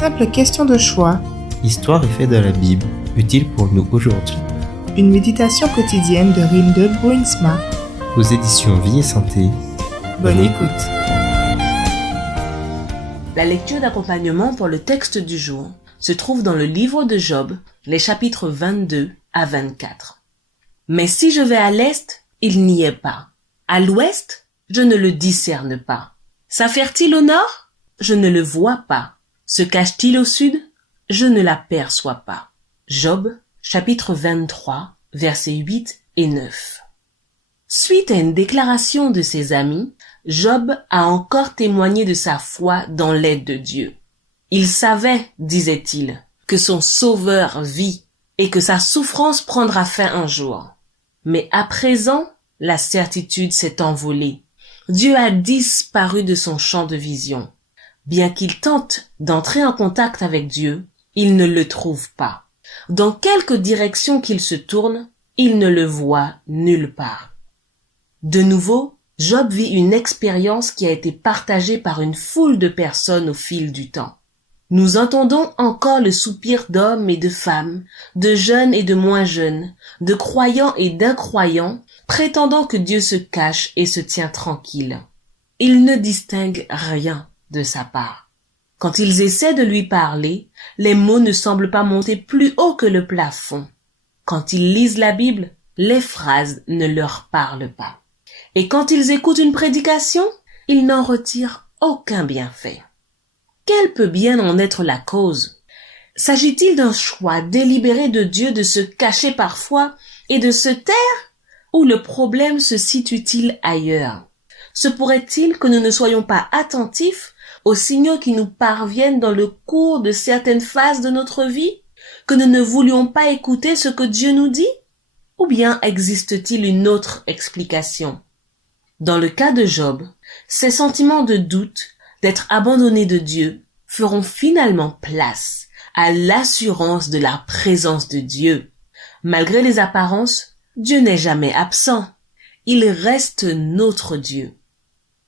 Simple question de choix. Histoire et faits de la Bible, utile pour nous aujourd'hui. Une méditation quotidienne de Rinde Bruinsma. Aux éditions Vie et Santé. Bonne écoute. La lecture d'accompagnement pour le texte du jour se trouve dans le livre de Job, les chapitres 22 à 24. Mais si je vais à l'est, il n'y est pas. À l'ouest, je ne le discerne pas. S'affaire-t-il au nord? Je ne le vois pas. Se cache-t-il au sud? Je ne l'aperçois pas. Job, chapitre 23, versets 8 et 9. Suite à une déclaration de ses amis, Job a encore témoigné de sa foi dans l'aide de Dieu. Il savait, disait-il, que son Sauveur vit et que sa souffrance prendra fin un jour. Mais à présent, la certitude s'est envolée. Dieu a disparu de son champ de vision. Bien qu'il tente d'entrer en contact avec Dieu, il ne le trouve pas. Dans quelque direction qu'il se tourne, il ne le voit nulle part. De nouveau, Job vit une expérience qui a été partagée par une foule de personnes au fil du temps. Nous entendons encore le soupir d'hommes et de femmes, de jeunes et de moins jeunes, de croyants et d'incroyants, prétendant que Dieu se cache et se tient tranquille. Ils ne distinguent rien de sa part. Quand ils essaient de lui parler, les mots ne semblent pas monter plus haut que le plafond. Quand ils lisent la Bible, les phrases ne leur parlent pas. Et quand ils écoutent une prédication, ils n'en retirent aucun bienfait. Quelle peut bien en être la cause? S'agit-il d'un choix délibéré de Dieu de se cacher parfois et de se taire? Ou le problème se situe-t-il ailleurs? Se pourrait-il que nous ne soyons pas attentifs aux signaux qui nous parviennent dans le cours de certaines phases de notre vie? Que nous ne voulions pas écouter ce que Dieu nous dit? Ou bien existe-t-il une autre explication? Dans le cas de Job, ces sentiments de doute, d'être abandonné de Dieu, feront finalement place à l'assurance de la présence de Dieu. Malgré les apparences, Dieu n'est jamais absent. Il reste notre Dieu.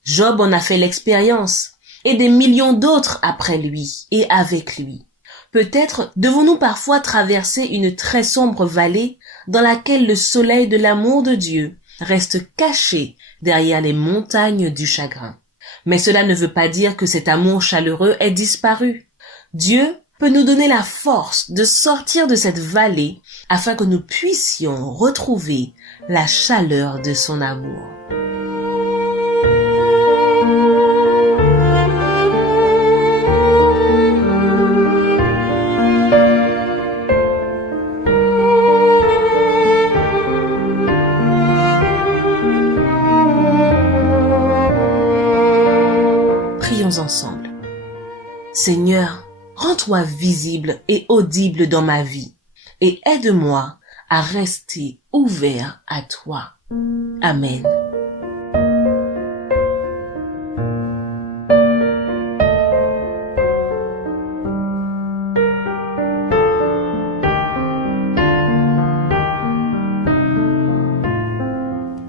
Job en a fait l'expérience, et des millions d'autres après lui et avec lui. Peut-être devons-nous parfois traverser une très sombre vallée dans laquelle le soleil de l'amour de Dieu reste caché derrière les montagnes du chagrin. Mais cela ne veut pas dire que cet amour chaleureux est disparu. Dieu peut nous donner la force de sortir de cette vallée afin que nous puissions retrouver la chaleur de son amour. Prions ensemble. Seigneur, rends-toi visible et audible dans ma vie et aide-moi à rester ouvert à toi. Amen.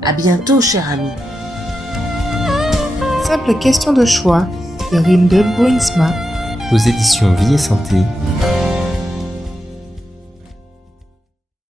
À bientôt, cher ami. Simple question de choix de Rinde Bruinsma. Aux éditions Vie et Santé.